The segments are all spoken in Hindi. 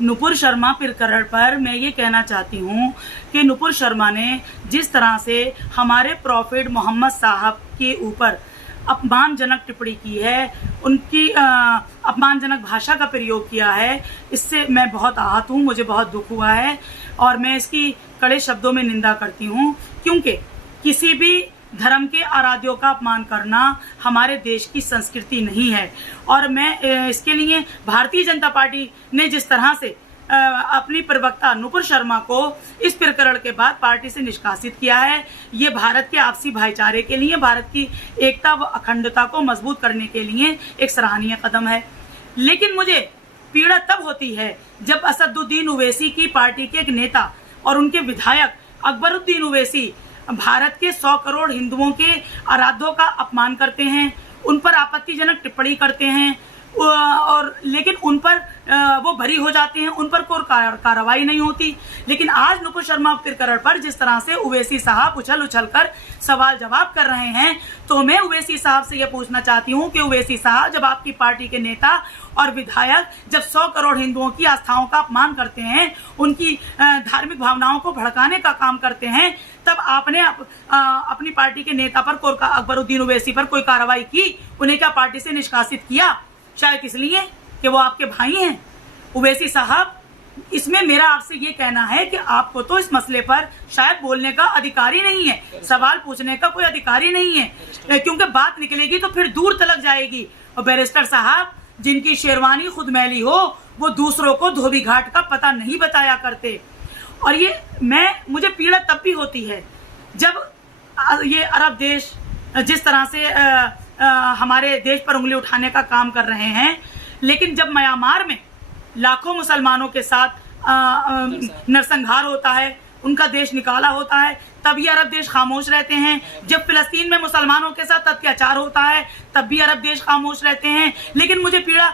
नुपुर शर्मा प्रकरण पर मैं ये कहना चाहती हूँ कि नुपुर शर्मा ने जिस तरह से हमारे प्रॉफिट मोहम्मद साहब के ऊपर अपमानजनक टिप्पणी की है, उनकी अपमानजनक भाषा का प्रयोग किया है, इससे मैं बहुत आहत हूँ, मुझे बहुत दुख हुआ है और मैं इसकी कड़े शब्दों में निंदा करती हूँ, क्योंकि किसी भी धर्म के आराध्यों का अपमान करना हमारे देश की संस्कृति नहीं है। और मैं इसके लिए भारतीय जनता पार्टी ने जिस तरह से अपनी प्रवक्ता नुपुर शर्मा को इस प्रकरण के बाद पार्टी से निष्कासित किया है, ये भारत के आपसी भाईचारे के लिए, भारत की एकता व अखंडता को मजबूत करने के लिए एक सराहनीय कदम है। लेकिन मुझे पीड़ा तब होती है जब असदुद्दीन ओवैसी की पार्टी के एक नेता और उनके विधायक अकबरुद्दीन ओवैसी भारत के 100 करोड़ हिंदुओं के आराध्यों का अपमान करते हैं, उन पर आपत्तिजनक टिप्पणी करते हैं और लेकिन उन पर वो भरी हो जाते हैं, उन पर कोई कार्रवाई नहीं होती। लेकिन आज नुपुर शर्मा प्रकरण पर जिस तरह से ओवैसी साहब उछल उछल कर सवाल जवाब कर रहे हैं, तो मैं ओवैसी साहब से यह पूछना चाहती हूं कि ओवैसी साहब, जब आपकी पार्टी के नेता और विधायक जब 100 करोड़ हिंदुओं की आस्थाओं का अपमान करते हैं, उनकी धार्मिक भावनाओं को भड़काने का काम करते हैं, तब आपने अपनी पार्टी के नेता पर अकबरुद्दीन ओवैसी पर कोई कार्रवाई की? उन्हें क्या पार्टी से निष्कासित किया? शायद इसलिए कि वो आपके भाई हैं। ओवैसी साहब, इसमें मेरा आपसे ये कहना है कि आपको तो इस मसले पर शायद बोलने का अधिकार ही नहीं है, सवाल पूछने का कोई अधिकार ही नहीं है, क्योंकि बात निकलेगी तो फिर दूर तलक जाएगी। और बैरिस्टर साहब, जिनकी शेरवानी खुद मैली हो, वो दूसरों को धोबी घाट का पता नहीं बताया करते। और ये मुझे पीड़ा तब भी होती है जब ये अरब देश जिस तरह से हमारे देश पर उंगली उठाने का काम कर रहे हैं, लेकिन जब म्यांमार में लाखों मुसलमानों के साथ नरसंहार होता है, उनका देश निकाला होता है, तब भी अरब देश खामोश रहते हैं। जब फिलिस्तीन में मुसलमानों के साथ अत्याचार होता है, तब भी अरब देश खामोश रहते हैं। लेकिन मुझे पीड़ा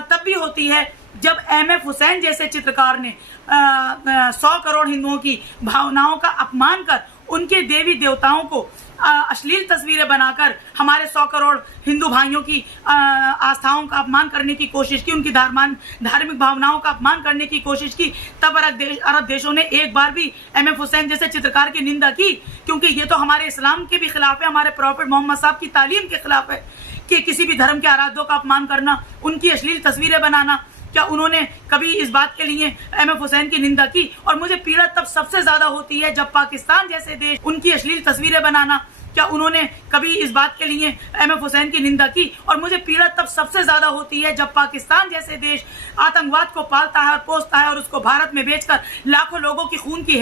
तब भी होती है जब MF हुसैन जैसे चित्रकार ने 100 करोड़ हिंदुओं की भावनाओं का अपमान कर उनके देवी देवताओं को अश्लील तस्वीरें बनाकर हमारे 100 करोड़ हिंदू भाइयों की आस्थाओं का अपमान करने की कोशिश की, उनकी धार्मिक भावनाओं का अपमान करने की कोशिश की, तब अरब देशों ने एक बार भी MF हुसैन जैसे चित्रकार की निंदा की, क्योंकि ये तो हमारे इस्लाम के भी खिलाफ है, हमारे प्रॉफिट मोहम्मद साहब की तालीम के खिलाफ है कि किसी भी धर्म के आराध्यों का अपमान करना, उनकी अश्लील तस्वीरें बनाना। क्या उन्होंने कभी इस बात के लिए MF हुसैन की निंदा की? और मुझे पीड़ा तब सबसे ज्यादा होती है जब पाकिस्तान जैसे देश उनकी अश्लील तस्वीरें बनाना, क्या उन्होंने कभी इस बात के लिए MF हुसैन की निंदा की? और मुझे पीड़ा तब सबसे ज्यादा होती है जब पाकिस्तान जैसे देश आतंकवाद को पालता है और पोसता है और उसको भारत में बेचकर लाखों लोगों की खून की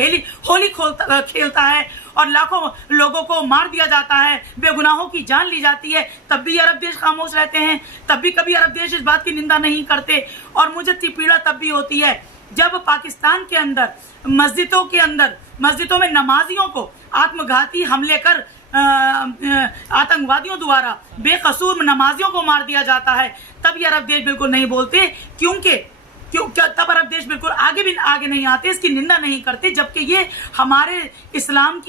होली खेलता है और लाखों लोगों को मार दिया जाता है, बेगुनाहों की जान ली जाती है, तब भी अरब देश खामोश रहते हैं, तब भी कभी अरब देश इस बात की निंदा नहीं करते। और मुझे पीड़ा तब भी होती है जब पाकिस्तान के अंदर मस्जिदों में नमाजियों को आत्मघाती हमले कर आतंकवादियों द्वारा बेकसूर नमाजियों को मार दिया जाता है, तब ये अरब देश बिल्कुल नहीं बोलते, तब अरब देश बिल्कुल आगे नहीं आते, इसकी निंदा नहीं करते, जबकि ये हमारे इस्लाम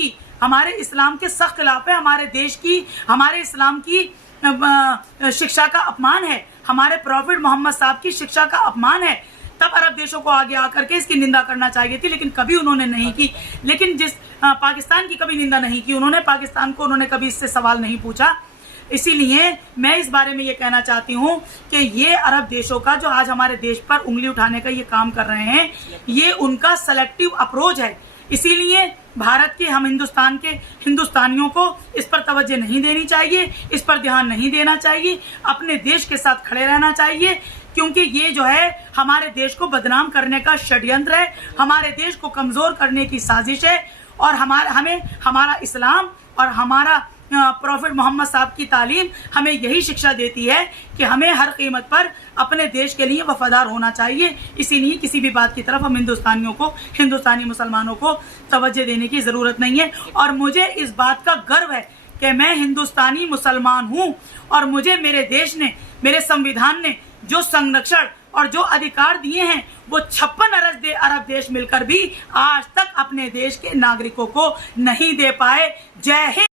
के सख्त खिलाफ है, हमारे इस्लाम की शिक्षा का अपमान है, हमारे प्रॉफिट मोहम्मद साहब की शिक्षा का अपमान है। तब अरब देशों को आगे आकर के इसकी निंदा करना चाहिए थी, लेकिन कभी उन्होंने नहीं की। लेकिन पाकिस्तान की कभी निंदा नहीं की पाकिस्तान को उन्होंने कभी इससे सवाल नहीं पूछा। इसीलिए मैं इस बारे में ये कहना चाहती हूँ कि ये अरब देशों का जो आज हमारे देश पर उंगली उठाने का ये काम कर रहे हैं, ये उनका सेलेक्टिव अप्रोच है। इसीलिए भारत के हिंदुस्तानियों को इस पर तवज्जो नहीं देनी चाहिए, इस पर ध्यान नहीं देना चाहिए, अपने देश के साथ खड़े रहना चाहिए, क्योंकि ये जो है हमारे देश को बदनाम करने का षड्यंत्र है, हमारे देश को कमजोर करने की साजिश है। और हमारा इस्लाम और हमारा प्रॉफिट मोहम्मद साहब की तालीम हमें यही शिक्षा देती है कि हमें हर कीमत पर अपने देश के लिए वफादार होना चाहिए। इसीलिए किसी भी बात की तरफ हम हिंदुस्तानी मुसलमानों को तवज्जो देने की ज़रूरत नहीं है। और मुझे इस बात का गर्व है कि मैं हिंदुस्तानी मुसलमान हूँ और मुझे मेरे देश ने, मेरे संविधान ने जो संरक्षण और जो अधिकार दिए हैं, वो 56 अरब देश मिलकर भी आज तक अपने देश के नागरिकों को नहीं दे पाए। जय हिंद।